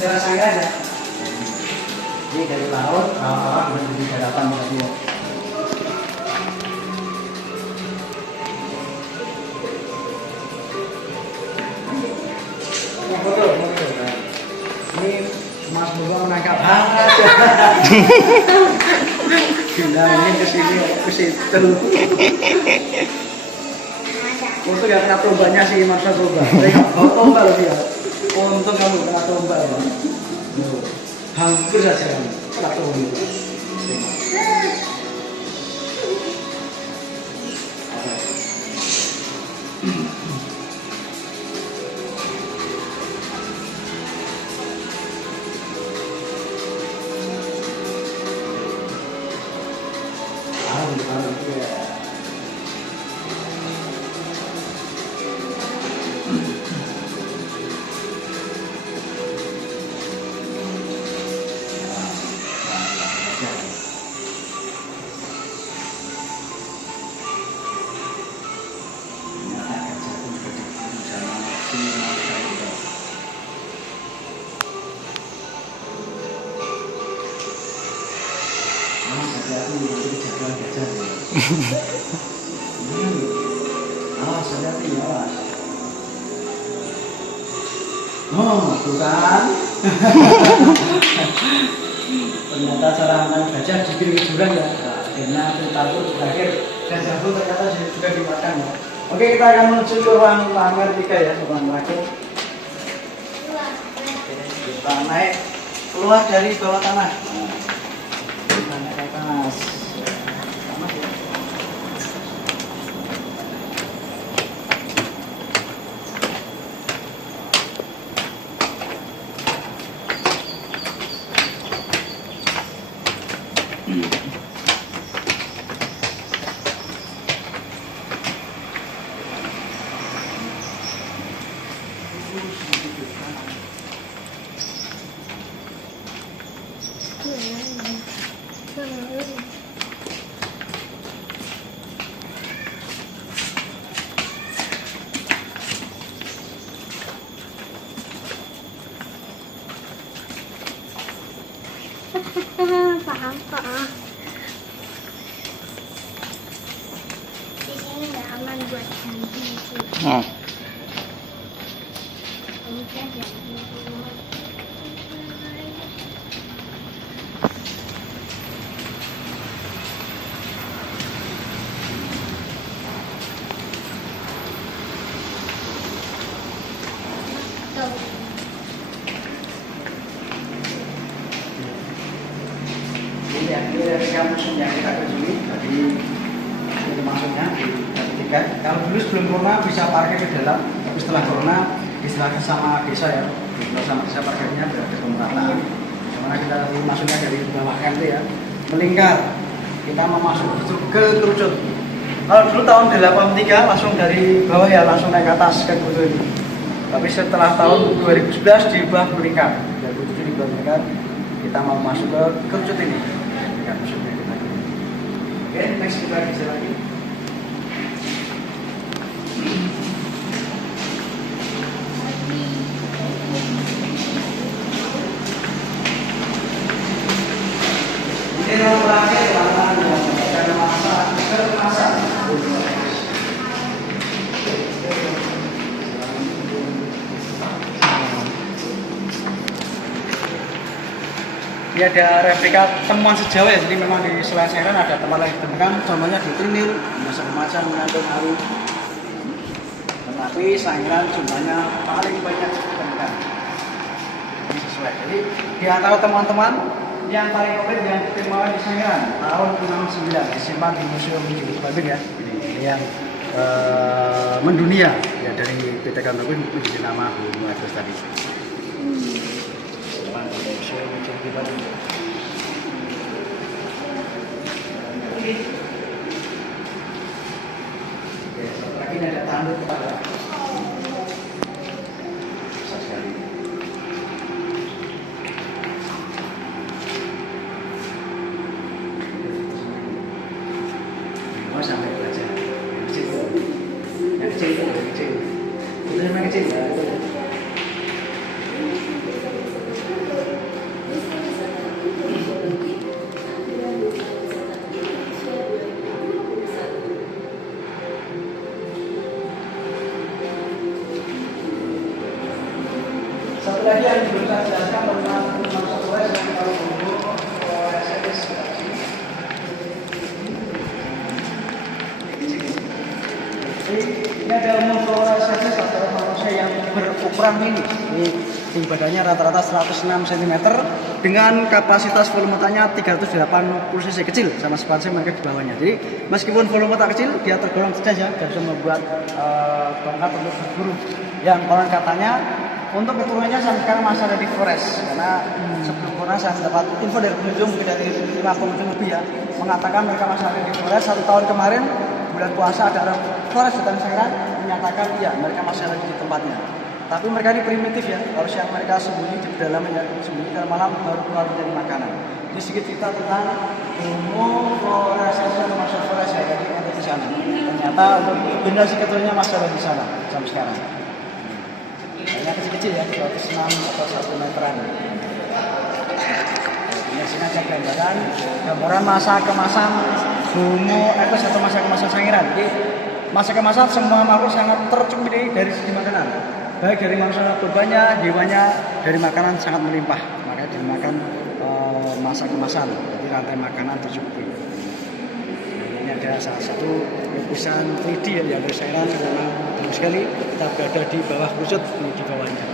Sejarah Sangiran ya. Ini dari laut, menuju daratan tadi ya. Foto. Ini Mas Bobo menangkap banget. Pindahin ke sini, ke situ. Untung gak kena tombaknya sih Mas Bobo. Bawa tombak loh dia. Untung kamu kena tombak ya. Hampir saja kamu kena tombak. Oh, tuh kan. Ternyata cara menang gajah dikirim jurang ya. Karena cerita itu terakhir gajah itu ternyata juga dimakan ya. Oke, kita akan menuju ke ruang pamer 3 ya, ruang terakhir. Kita naik keluar dari bawah tanah. Kita naik ke atas. Paham Pak. Di sini nggak aman buat ganti. Nah, Mungkin ganti. Tuh. Ini replika museum yang kita kunjungi dari itu masuknya di tiket. Kalau dulu sebelum corona bisa parkir di dalam, tapi setelah corona istilahnya sama desa ya, kalau sama desa parkirnya berada di pemerataan. Karena kita tadi masuknya dari bawah MT ya, melingkar. Kita mau masuk ke kerucut. Kalau dulu tahun 83 langsung dari bawah ya langsung naik ke atas ke kerucut ini. Tapi setelah tahun 2011 diubah melingkar. 2007 diubah melingkar. Kita mau masuk ke kerucut ini. Kita musuhnya kita. Oke, next kita bisa lagi. Ini yang terakhir adalah karena masa kemasan. Ini ada replika temuan sejauh ya, jadi memang di Selat Sengran ada tempat lain ditemukan, contohnya di Trinil, masa kemasan mengandung haru. Tetapi Sengran jumlahnya paling banyak ditemukan. Ini sesuai. Jadi di antara teman-teman yang paling komplit yang ditemukan di Sengran tahun 69 disimpan di Museum Jumlah Babin ya. Ini yang mendunia ya dari PT Kantorin menjadi nama Bumi Atas tadi. Museum Jumlah Babin. Oke, satu lagi ini ada tanduk kepada sekali. Mau sampai belajar yang kecil itu memang kecil ya. Satu lagi yang belum saya jelaskan tentang masa tua yang kalau dulu ini ada umum flora spesies atau manusia yang berukuran mini. Ini tinggi badannya rata-rata 106 cm dengan kapasitas volumenya 380 cc kecil sama seperti mereka di bawahnya. Jadi meskipun volume tak kecil, dia tergolong cerdas ya, dan bisa membuat tongkat untuk berburu. Yang konon katanya untuk keturunannya sampai sekarang masih ada di Flores, karena sebelum corona saya dapat info dari pengunjung mungkin dari 5 pengunjung lebih ya, mengatakan mereka masih ada di Flores. 1 tahun kemarin bulan puasa ada orang Flores Hutan Sengran menyatakan iya mereka masih ada di tempatnya. Tapi mereka ini primitif ya, kalau siang mereka sembunyi di pedalaman ya, sembunyi kalau malam baru keluar mencari makanan. Ini sedikit cerita tentang ilmu Flores atau masuk Flores ya, jadi ada di sana. Ternyata untuk generasi keturunannya masih ada di sana sampai sekarang. Hanya kecil-kecil ya, 106 atau 1 meteran. Ini sini ada gambaran masa kemasan Homo erectus atau masa kemasan Sangiran. Jadi masa kemasan semua makhluk sangat tercukupi dari segi makanan. Baik dari manusia purbanya, hewanya, dari makanan sangat melimpah. Makanya dinamakan masa kemasan. Jadi rantai makanan tercukupi. Ini ada salah satu lukisan 3D yang bersairan karena bagus sekali. Kita berada di bawah kerucut, ini di bawahnya.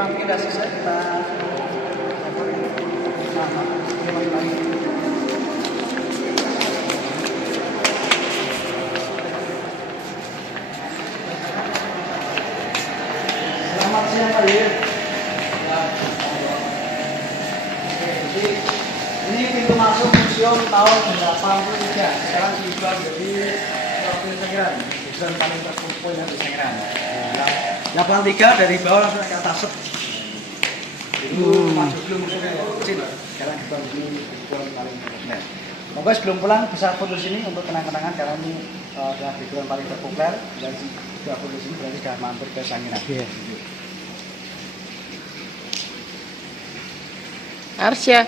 kurang lebih udah selesai kita sama lagi. Selamat siang Pak Yir. Jadi ini pintu masuk museum tahun 83. Sekarang dijual jadi Profil Sangiran. Museum paling terpopuler di Sangiran. 83 dari bawah langsung ke atas set. Itu masuk dulu museumnya kecil. Sekarang dijual di paling populer. Monggo sebelum pulang bisa foto sini untuk kenang-kenangan karena ini adalah hiburan paling populer dan sudah foto sini berarti sudah mampir ke Sangiran. Iya. Arsya.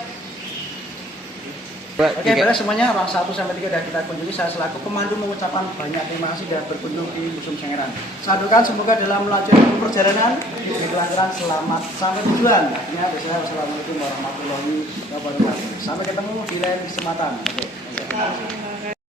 Oke, beres semuanya. Ruang 1 sampai 3 sudah kita kunjungi. Saya selaku pemandu mengucapkan banyak terima kasih sudah berkunjung di Museum Sangiran. Saya doakan semoga dalam melanjutkan perjalanan di kelancaran selamat sampai tujuan. Akhirnya, wassalamualaikum warahmatullahi wabarakatuh. Sampai ketemu di lain kesempatan. Oke.